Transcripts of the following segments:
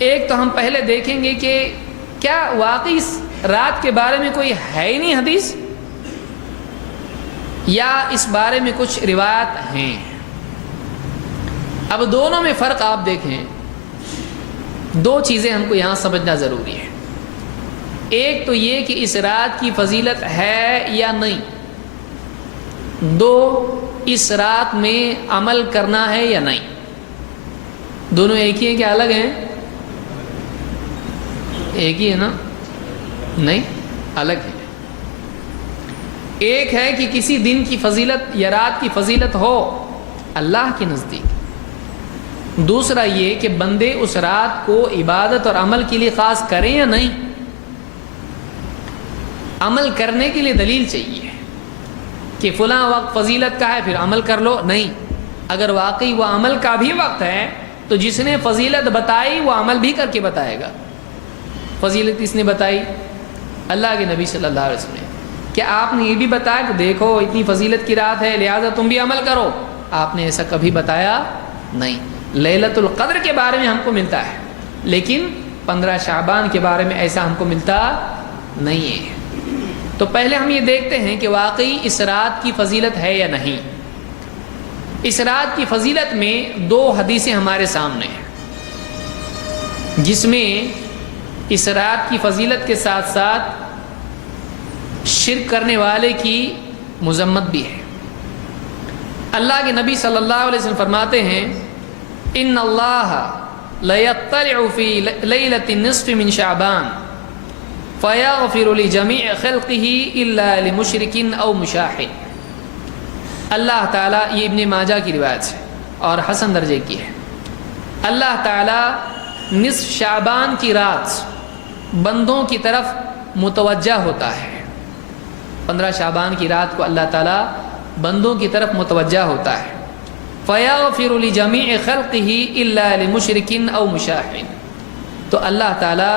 ایک تو ہم پہلے دیکھیں گے کہ کیا واقعی اس رات کے بارے میں کوئی ہے ہی نہیں حدیث، یا اس بارے میں کچھ روایات ہیں۔ اب دونوں میں فرق آپ دیکھیں، دو چیزیں ہم کو یہاں سمجھنا ضروری ہے۔ ایک تو یہ کہ اس رات کی فضیلت ہے یا نہیں، دو اس رات میں عمل کرنا ہے یا نہیں۔ دونوں ایک ہی ہیں کہ الگ ہیں؟ ایک ہی ہے نا؟ نہیں، الگ ہے۔ ایک ہے کہ کسی دن کی فضیلت یا رات کی فضیلت ہو اللہ کے نزدیک، دوسرا یہ کہ بندے اس رات کو عبادت اور عمل کے لیے خاص کریں یا نہیں۔ عمل کرنے کے لیے دلیل چاہیے کہ فلاں وقت فضیلت کا ہے پھر عمل کر لو، نہیں۔ اگر واقعی وہ عمل کا بھی وقت ہے تو جس نے فضیلت بتائی وہ عمل بھی کر کے بتائے گا۔ فضیلت کس نے بتائی؟ اللہ کے نبی صلی اللہ علیہ وسلم نے۔ کیا آپ نے یہ بھی بتایا کہ دیکھو اتنی فضیلت کی رات ہے لہذا تم بھی عمل کرو؟ آپ نے ایسا کبھی بتایا نہیں۔ لیلۃ القدر کے بارے میں ہم کو ملتا ہے، لیکن 15 شعبان کے بارے میں ایسا ہم کو ملتا نہیں ہے۔ تو پہلے ہم یہ دیکھتے ہیں کہ واقعی اس رات کی فضیلت ہے یا نہیں۔ اس رات کی فضیلت میں دو حدیثیں ہمارے سامنے ہیں، جس میں اس رات کی فضیلت کے ساتھ ساتھ شرک کرنے والے کی مذمت بھی ہے۔ اللہ کے نبی صلی اللہ علیہ وسلم فرماتے ہیں ان اللہ لیطلع فی لیلۃ النصف من شعبان فیغفر لجمیع خلقہ الا لمشرک او مشاح۔ اللہ تعالیٰ، یہ ابن ماجہ کی روایت ہے اور حسن درجے کی ہے، اللہ تعالیٰ نصف شعبان کی رات بندوں کی طرف متوجہ ہوتا ہے۔ 15 شعبان کی رات کو اللہ تعالیٰ بندوں کی طرف متوجہ ہوتا ہے۔ فَيَغْفِرُ لِجَمِيعِ خَلْقِهِ إِلَّا لِمُشْرِكٍ أَوْ مُشَاحٍ۔ تو اللہ تعالیٰ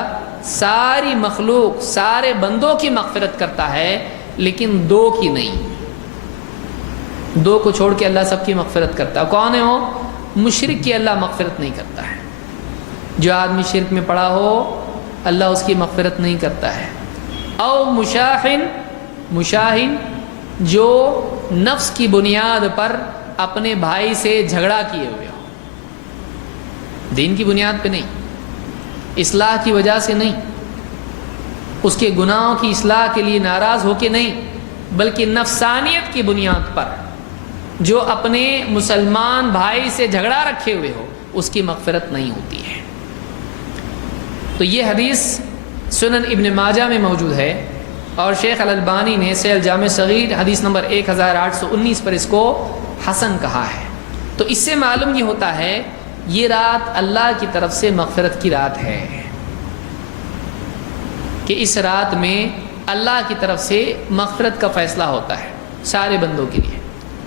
ساری مخلوق، سارے بندوں کی مغفرت کرتا ہے لیکن دو کی نہیں۔ دو کو چھوڑ کے اللہ سب کی مغفرت کرتا ہے۔ کون ہے وہ؟ مشرک کی اللہ مغفرت نہیں کرتا ہے۔ جو آدمی شرک میں پڑا ہو اللہ اس کی مغفرت نہیں کرتا ہے۔ او مشاحن، مشاہن جو نفس کی بنیاد پر اپنے بھائی سے جھگڑا کیے ہوئے ہو، دین کی بنیاد پہ نہیں، اصلاح کی وجہ سے نہیں، اس کے گناہوں کی اصلاح کے لیے ناراض ہو کے نہیں، بلکہ نفسانیت کی بنیاد پر جو اپنے مسلمان بھائی سے جھگڑا رکھے ہوئے ہو اس کی مغفرت نہیں ہوتی ہے۔ تو یہ حدیث سنن ابن ماجہ میں موجود ہے اور شیخ الالبانی نے صحیح الجامع صغیر حدیث نمبر 1819 پر اس کو حسن کہا ہے۔ تو اس سے معلوم یہ ہوتا ہے یہ رات اللہ کی طرف سے مغفرت کی رات ہے، کہ اس رات میں اللہ کی طرف سے مغفرت کا فیصلہ ہوتا ہے سارے بندوں کے لیے۔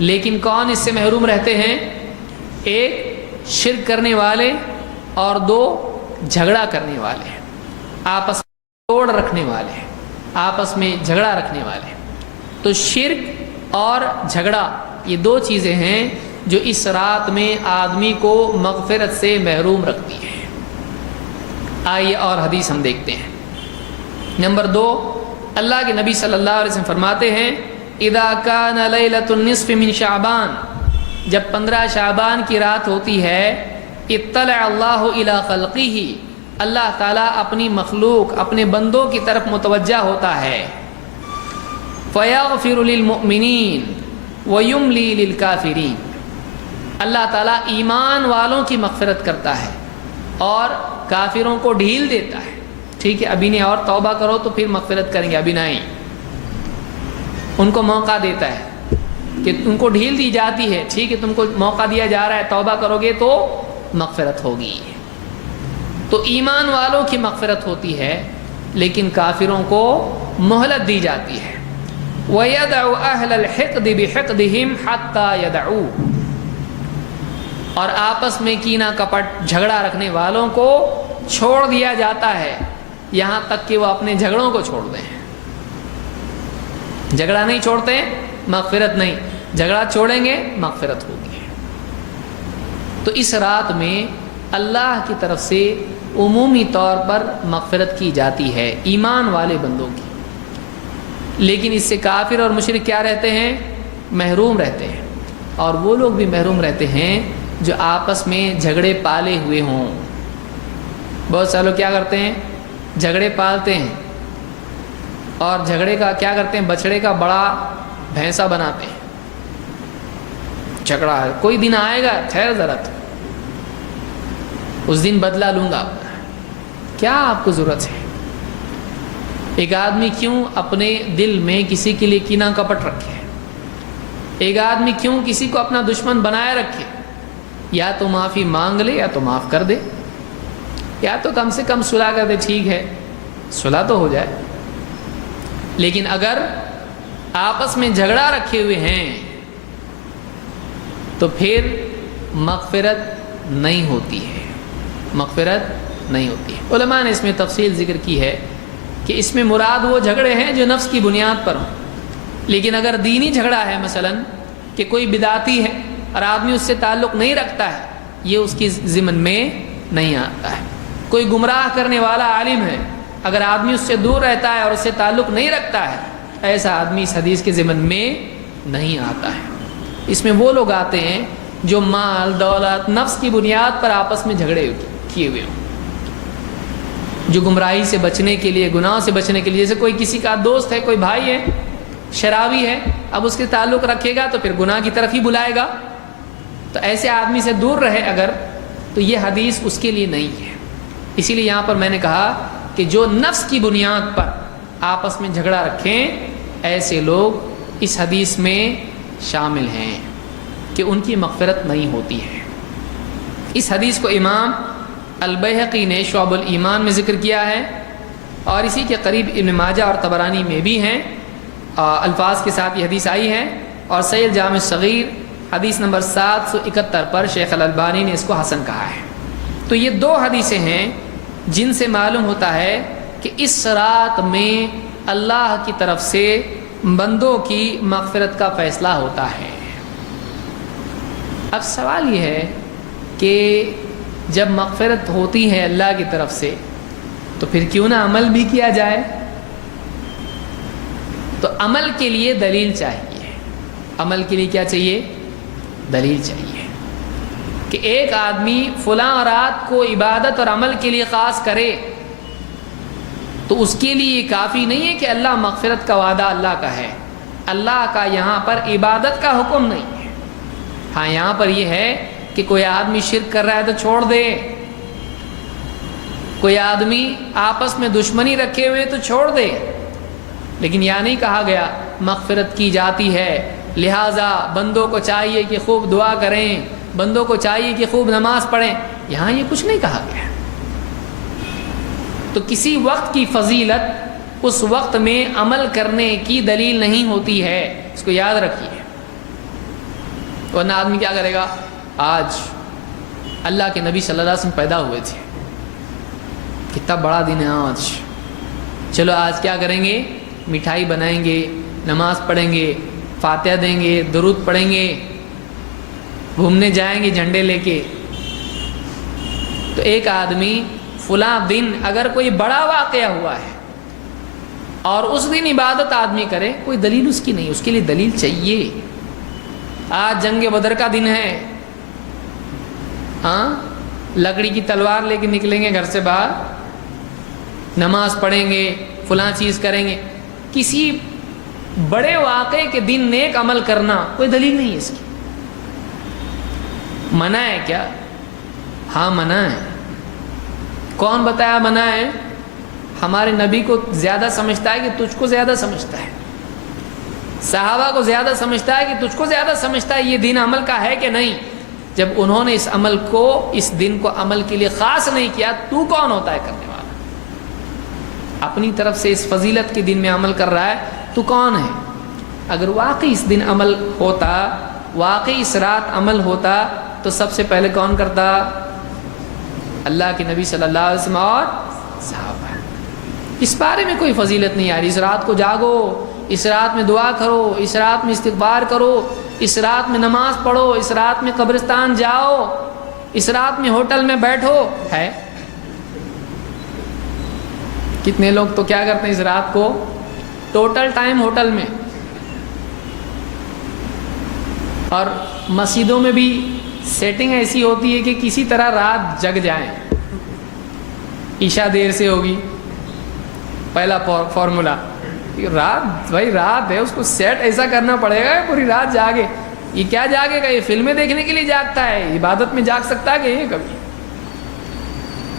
لیکن کون اس سے محروم رہتے ہیں؟ ایک شرک کرنے والے اور دو جھگڑا کرنے والے، آپس میں توڑ رکھنے والے، آپس میں جھگڑا رکھنے والے۔ تو شرک اور جھگڑا یہ دو چیزیں ہیں جو اس رات میں آدمی کو مغفرت سے محروم رکھتی ہیں۔ آئیے اور حدیث ہم دیکھتے ہیں۔ نمبر 2، اللہ کے نبی صلی اللہ علیہ وسلم فرماتے ہیں اذا کان لیلۃ النصف من شعبان، جب 15 شعبان کی رات ہوتی ہے، اطلع اللہ الی خلقہ، اللہ تعالیٰ اپنی مخلوق، اپنے بندوں کی طرف متوجہ ہوتا ہے۔ فیغفر للمؤمنین ویملی للکافرین، اللہ تعالیٰ ایمان والوں کی مغفرت کرتا ہے اور کافروں کو ڈھیل دیتا ہے۔ ٹھیک ہے، ابھی نہیں اور توبہ کرو تو پھر مغفرت کریں گے، ابھی نہیں، ان کو موقع دیتا ہے کہ ان کو ڈھیل دی جاتی ہے، ٹھیک ہے تم کو موقع دیا جا رہا ہے، توبہ کرو گے تو مغفرت ہوگی۔ تو ایمان والوں کی مغفرت ہوتی ہے لیکن کافروں کو مہلت دی جاتی ہے۔ وَيَدْعُ أَهْلَ الْحِقْدِ بِحِقْدِهِمْ حَتَّى يَدْعُوا، اور آپس میں کینہ کپٹ جھگڑا رکھنے والوں کو چھوڑ دیا جاتا ہے یہاں تک کہ وہ اپنے جھگڑوں کو چھوڑ دیں۔ جھگڑا نہیں چھوڑتے مغفرت نہیں، جھگڑا چھوڑیں گے مغفرت ہوگی۔ تو اس رات میں اللہ کی طرف سے عمومی طور پر مغفرت کی جاتی ہے ایمان والے بندوں کی، لیکن اس سے کافر اور مشرک کیا رہتے ہیں؟ محروم رہتے ہیں، اور وہ لوگ بھی محروم رہتے ہیں جو آپس میں جھگڑے پالے ہوئے ہوں۔ بہت سارے لوگ کیا کرتے ہیں؟ جھگڑے پالتے ہیں، اور جھگڑے کا کیا کرتے ہیں؟ بچڑے کا بڑا بھینسا بناتے ہیں۔ جھگڑا ہے، کوئی دن آئے گا، ٹھہر ذرا، اس دن بدلہ لوں گا۔ کیا آپ کو ضرورت ہے؟ ایک آدمی کیوں اپنے دل میں کسی کے لیے کینہ کپٹ رکھے؟ ایک آدمی کیوں کسی کو اپنا دشمن بنائے رکھے؟ یا تو معافی مانگ لے یا تو معاف کر دے، یا تو کم سے کم صلح کر دے، ٹھیک ہے صلح تو ہو جائے۔ لیکن اگر آپس میں جھگڑا رکھے ہوئے ہیں تو پھر مغفرت نہیں ہوتی ہے، مغفرت نہیں ہوتی ہے۔ علماء نے اس میں تفصیل ذکر کی ہے کہ اس میں مراد وہ جھگڑے ہیں جو نفس کی بنیاد پر ہوں، لیکن اگر دینی جھگڑا ہے، مثلا کہ کوئی بدعتی ہے اور آدمی اس سے تعلق نہیں رکھتا ہے، یہ اس کی ضمن میں نہیں آتا ہے۔ کوئی گمراہ کرنے والا عالم ہے، اگر آدمی اس سے دور رہتا ہے اور اس سے تعلق نہیں رکھتا ہے، ایسا آدمی اس حدیث کے ضمن میں نہیں آتا ہے۔ اس میں وہ لوگ آتے ہیں جو مال دولت نفس کی بنیاد پر آپس میں جھگڑے کیے ہوئے ہوں، جو گمراہی سے بچنے کے لیے، گناہ سے بچنے کے لیے، جیسے کوئی کسی کا دوست ہے، کوئی بھائی ہے شرابی ہے، اب اس کے تعلق رکھے گا تو پھر گناہ کی طرف ہی بلائے گا، تو ایسے آدمی سے دور رہے اگر، تو یہ حدیث اس کے لیے نہیں ہے۔ اسی لیے یہاں پر میں نے کہا کہ جو نفس کی بنیاد پر آپس میں جھگڑا رکھیں، ایسے لوگ اس حدیث میں شامل ہیں کہ ان کی مغفرت نہیں ہوتی ہے۔ اس حدیث کو امام البیہقی نے شعب الایمان میں ذکر کیا ہے، اور اسی کے قریب ابن ماجہ اور طبرانی میں بھی ہیں، الفاظ کے ساتھ یہ حدیث آئی ہے، اور سید جامع صغیر حدیث نمبر 771 پر شیخ الالبانی نے اس کو حسن کہا ہے۔ تو یہ دو حدیثیں ہیں جن سے معلوم ہوتا ہے کہ اس رات میں اللہ کی طرف سے بندوں کی مغفرت کا فیصلہ ہوتا ہے۔ اب سوال یہ ہے کہ جب مغفرت ہوتی ہے اللہ کی طرف سے تو پھر کیوں نہ عمل بھی کیا جائے؟ تو عمل کے لیے دلیل چاہیے۔ عمل کے لیے کیا چاہیے؟ دلیل چاہیے کہ ایک آدمی فلاں رات کو عبادت اور عمل کے لیے خاص کرے تو اس کے لیے یہ کافی نہیں ہے کہ اللہ مغفرت کا وعدہ اللہ کا ہے۔ اللہ کا یہاں پر عبادت کا حکم نہیں ہے۔ ہاں یہاں پر یہ ہے کہ کوئی آدمی شرک کر رہا ہے تو چھوڑ دے، کوئی آدمی آپس میں دشمنی رکھے ہوئے تو چھوڑ دے، لیکن یہ نہیں کہا گیا مغفرت کی جاتی ہے لہٰذا بندوں کو چاہیے کہ خوب دعا کریں، بندوں کو چاہیے کہ خوب نماز پڑھیں، یہاں یہ کچھ نہیں کہا گیا۔ تو کسی وقت کی فضیلت اس وقت میں عمل کرنے کی دلیل نہیں ہوتی ہے، اس کو یاد رکھیے۔ ورنہ آدمی کیا کرے گا؟ آج اللہ کے نبی صلی اللہ علیہ وسلم پیدا ہوئے تھے، کتنا بڑا دن ہے آج، چلو آج کیا کریں گے؟ مٹھائی بنائیں گے، نماز پڑھیں گے، فاتحہ دیں گے، درود پڑھیں گے، گھومنے جائیں گے جھنڈے لے کے۔ تو ایک آدمی فلاں دن اگر کوئی بڑا واقعہ ہوا ہے اور اس دن عبادت آدمی کرے، کوئی دلیل اس کی نہیں، اس کے لیے دلیل چاہیے۔ آج جنگ بدر کا دن ہے، ہاں لکڑی کی تلوار لے کے نکلیں گے گھر سے باہر، نماز پڑھیں گے، فلاں چیز کریں گے، کسی بڑے واقعے کے دن نیک عمل کرنا کوئی دلیل نہیں ہے اس کی۔ منع ہے کیا؟ ہاں منع ہے۔ کون بتایا منع ہے؟ ہمارے نبی کو زیادہ سمجھتا ہے کہ تجھ کو زیادہ سمجھتا ہے، صحابہ کو زیادہ سمجھتا ہے کہ تجھ کو زیادہ سمجھتا ہے یہ دین عمل کا ہے کہ نہیں۔ جب انہوں نے اس عمل کو، اس دن کو عمل کے لیے خاص نہیں کیا، تو کون ہوتا ہے کرنے والا؟ اپنی طرف سے اس فضیلت کے دن میں عمل کر رہا ہے، تو کون ہے؟ اگر واقعی اس دن عمل ہوتا، واقعی اس رات عمل ہوتا، تو سب سے پہلے کون کرتا؟ اللہ کے نبی صلی اللہ علیہ وسلم اور صحابہ۔ اس بارے میں کوئی فضیلت نہیں آ رہی۔ اس رات کو جاگو، اس رات میں دعا کرو، اس رات میں استغفار کرو، اس رات میں نماز پڑھو، اس رات میں قبرستان جاؤ، اس رات میں ہوٹل میں بیٹھو ہے. کتنے لوگ تو کیا کرتے ہیں اس رات کو ٹوٹل ٹائم ہوٹل میں. اور مسجدوں میں بھی سیٹنگ ایسی ہوتی ہے کہ کسی طرح رات جگ جائیں. عشاء دیر سے ہوگی، پہلا فارمولا، رات بھائی رات ہے، اس کو سیٹ ایسا کرنا پڑے گا پوری رات جاگے. یہ کیا جاگے گا؟ یہ فلمیں دیکھنے کے لیے جاگتا ہے، عبادت میں جاگ سکتا ہے کہ یہ کبھی؟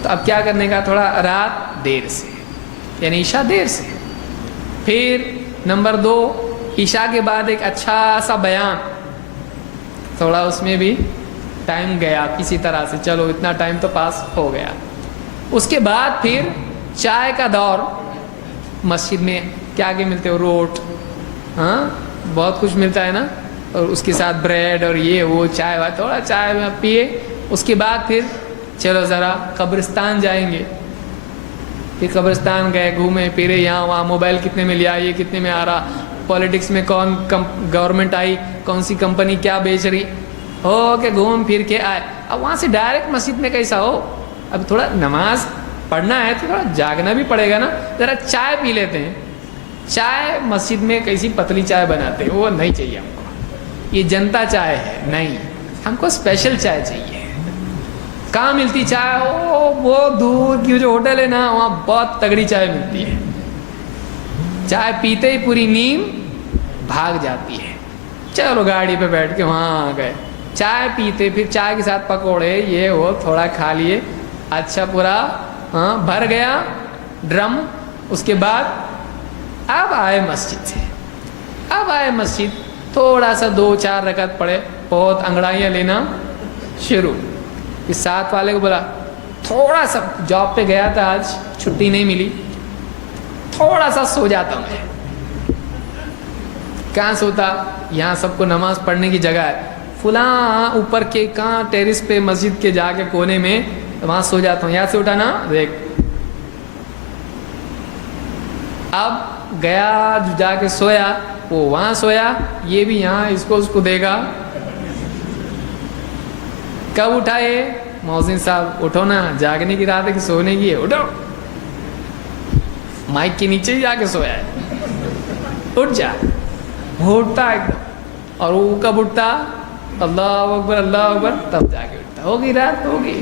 تو اب کیا کرنے کا، تھوڑا رات دیر سے، یعنی عشاء دیر سے. پھر نمبر 2، عشاء کے بعد ایک اچھا سا بیان، تھوڑا اس میں بھی ٹائم گیا کسی طرح سے، چلو اتنا ٹائم تو پاس ہو گیا. اس کے بعد پھر چائے کا دور. مسجد میں کیا کیا ملتے ہو؟ روٹ، ہاں بہت کچھ ملتا ہے نا، اور اس کے ساتھ بریڈ اور یہ وہ، چائے وائے، تھوڑا چائے میں پیے. اس کے بعد پھر چلو ذرا قبرستان جائیں گے. پھر قبرستان گئے، گھومے پھرے، یہاں وہاں، موبائل کتنے میں لیا، یہ کتنے میں آ رہا، پالیٹکس میں کون گورنمنٹ آئی، کون سی کمپنی کیا بیچ رہی، ہو کے گھوم پھر کے آئے. اب وہاں سے ڈائریکٹ مسجد میں کیسا ہو، اب تھوڑا نماز پڑھنا ہے تو تھوڑا جاگنا بھی پڑے گا نا، ذرا چائے پی لیتے ہیں. چائے مسجد میں کیسی پتلی چائے بناتے ہیں، وہ نہیں چاہیے ہم کو. یہ جنتا چائے ہے، نہیں، ہم کو اسپیشل چائے چاہیے. کہاں ملتی چائے؟ وہ دور کی جو ہوٹل ہے نا، وہاں بہت تگڑی چائے ملتی ہے. چائے پیتے ہی پوری نیند بھاگ جاتی ہے. چلو گاڑی پہ بیٹھ کے وہاں آ گئے، چائے پیتے، پھر چائے کے ساتھ پکوڑے یہ وہ تھوڑا کھا لیے، اچھا پورا بھر گیا ڈرم. اس کے بعد اب آئے مسجد سے، اب آئے مسجد، تھوڑا سا 2-4 رکعت پڑھے، بہت انگڑائیاں لینا شروع. اس ساتھ والے کو بولا تھوڑا سا، جاب پہ گیا تھا آج، چھٹی نہیں ملی، تھوڑا سا سو جاتا ہوں میں. کہاں سوتا؟ یہاں سب کو نماز پڑھنے کی جگہ ہے، فلاں اوپر کے کہاں ٹیرس پہ مسجد کے جا کے کونے میں، وہاں سو جاتا ہوں. یہاں سے اٹھا نا، دیکھ اب گیا جا کے سویا، وہ وہاں سویا، یہ بھی یہاں اس کو دے گا. کب اٹھائے؟ مؤذن صاحب اٹھو نا، جاگنے کی رات ہے کہ سونے کی ہے، اٹھو. مائک کے نیچے ہی جا کے سویا ہے، اٹھ جا. اٹھتا ایک دم، اور وہ کب اٹھتا؟ اللہ اکبر اللہ اکبر، تب جا کے اٹھتا. ہوگی رات، ہوگی.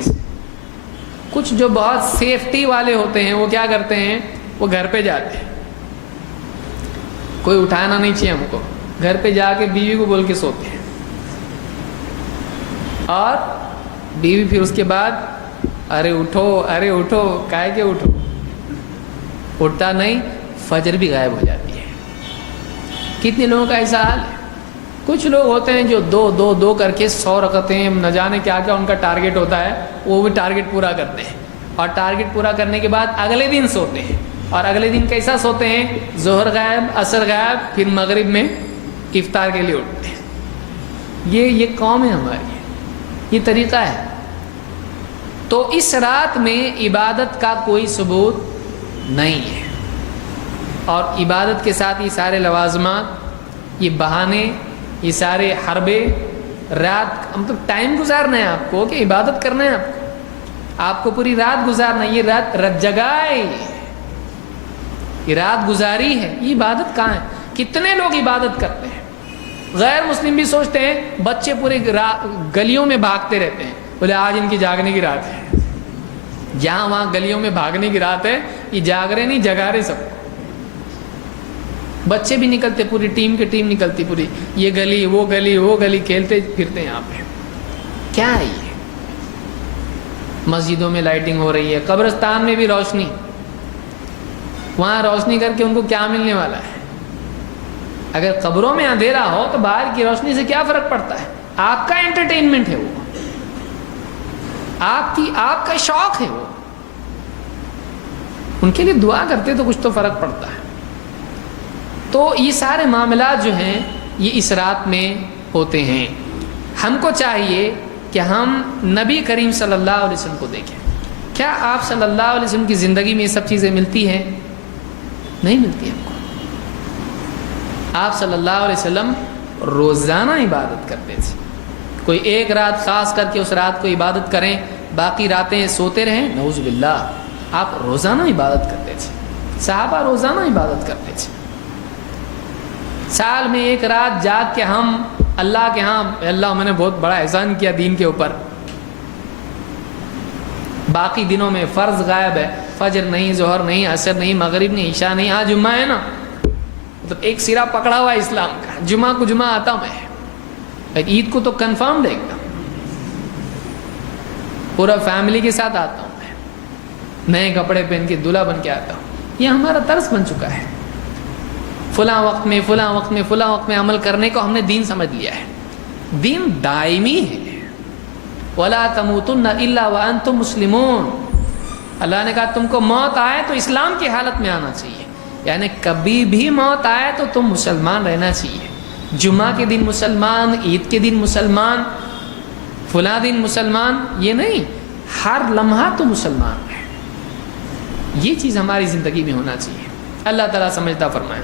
کچھ جو بہت سیفٹی والے ہوتے ہیں وہ کیا کرتے ہیں، وہ گھر پہ جاتے ہیں، کوئی اٹھانا نہیں چاہیے ہم کو، گھر پہ جا کے بیوی کو بول کے سوتے ہیں. اور بیوی پھر اس کے بعد ارے اٹھو ارے اٹھو، کہے کہ اٹھو، اٹھتا نہیں، فجر بھی غائب ہو جاتی ہے. کتنے لوگوں کا ایسا حال ہے. کچھ لوگ ہوتے ہیں جو دو کر کے 100 رکعتیں، نہ جانے کیا کیا ان کا ٹارگٹ ہوتا ہے، وہ بھی ٹارگٹ پورا کرتے ہیں. اور ٹارگٹ پورا کرنے کے بعد اگلے دن سوتے ہیں. اور اگلے دن کیسا سوتے ہیں؟ ظہر غائب، عصر غائب، پھر مغرب میں افطار کے لیے اٹھتے ہیں. یہ قوم ہے ہماری، یہ طریقہ ہے. تو اس رات میں عبادت کا کوئی ثبوت نہیں ہے. اور عبادت کے ساتھ یہ سارے لوازمات، یہ بہانے، یہ سارے حربے، رات مطلب ٹائم گزارنا ہے آپ کو، کہ عبادت کرنا ہے آپ کو پوری رات گزارنا ہے. یہ رات جگائے، یہ رات گزاری ہے، یہ عبادت کہاں ہے؟ کتنے لوگ عبادت کرتے ہیں. غیر مسلم بھی سوچتے ہیں، بچے پورے گلیوں میں بھاگتے رہتے ہیں، بولے آج ان کی جاگنے کی رات ہے. جہاں وہاں گلیوں میں بھاگنے کی رات ہے، یہ جاگ رہے نہیں، جگا رہے سب. بچے بھی نکلتے، پوری ٹیم کی ٹیم نکلتی، پوری یہ گلی وہ گلی وہ گلی، کھیلتے پھرتے ہیں. یہاں پہ کیا ہے؟ یہ مسجدوں میں لائٹنگ ہو رہی ہے، قبرستان میں بھی روشنی، وہاں روشنی کر کے ان کو کیا ملنے والا ہے؟ اگر قبروں میں اندھیرا ہو تو باہر کی روشنی سے کیا فرق پڑتا ہے؟ آپ کا انٹرٹینمنٹ ہے وہ، آپ کا شوق ہے وہ. ان کے لیے دعا کرتے تو کچھ تو فرق پڑتا ہے. تو یہ سارے معاملات جو ہیں یہ اس رات میں ہوتے ہیں. ہم کو چاہیے کہ ہم نبی کریم صلی اللہ علیہ وسلم کو دیکھیں. کیا آپ صلی اللہ علیہ وسلم کی زندگی میں یہ سب چیزیں ملتی ہیں؟ نہیں ملتی ہم کو. آپ صلی اللہ علیہ وسلم روزانہ عبادت کرتے تھے، کوئی ایک رات خاص کر کے اس رات کو عبادت کریں، باقی راتیں سوتے رہیں، نعوذ باللہ۔ آپ روزانہ عبادت کرتے تھے، صحابہ روزانہ عبادت کرتے تھے۔ سال میں ایک رات جاگ کے ہم اللہ کے ہاں، اللہ میں نے بہت بڑا احسان کیا دین کے اوپر، باقی دنوں میں فرض غائب ہے، فجر نہیں، ظہر نہیں، عصر نہیں، مغرب نہیں، عشاء نہیں، آج جمعہ ہے نا، مطلب ایک سرا پکڑا ہوا ہے اسلام کا، جمعہ کو جمعہ آتا ہوں میں، عید کو تو کنفرم ایک دم پورا فیملی کے ساتھ آتا ہوں میں، نئے کپڑے پہن کے دلہا بن کے آتا ہوں۔ یہ ہمارا طرز بن چکا ہے، فلاں وقت میں فلاں وقت میں فلاں وقت میں عمل کرنے کو ہم نے دین سمجھ لیا ہے۔ دین دائمی ہے، وَلَا تَمُوتُنَّ إِلَّا وَأَنْتُمْ مُسْلِمُونَ۔ اللہ نے کہا تم کو موت آئے تو اسلام کی حالت میں آنا چاہیے، یعنی کبھی بھی موت آئے تو تم مسلمان رہنا چاہیے۔ جمعہ کے دن مسلمان، عید کے دن مسلمان، فلاں دن مسلمان، یہ نہیں، ہر لمحہ تو مسلمان ہے۔ یہ چیز ہماری زندگی میں ہونا چاہیے۔ اللہ تعالیٰ سمجھتا فرمائے۔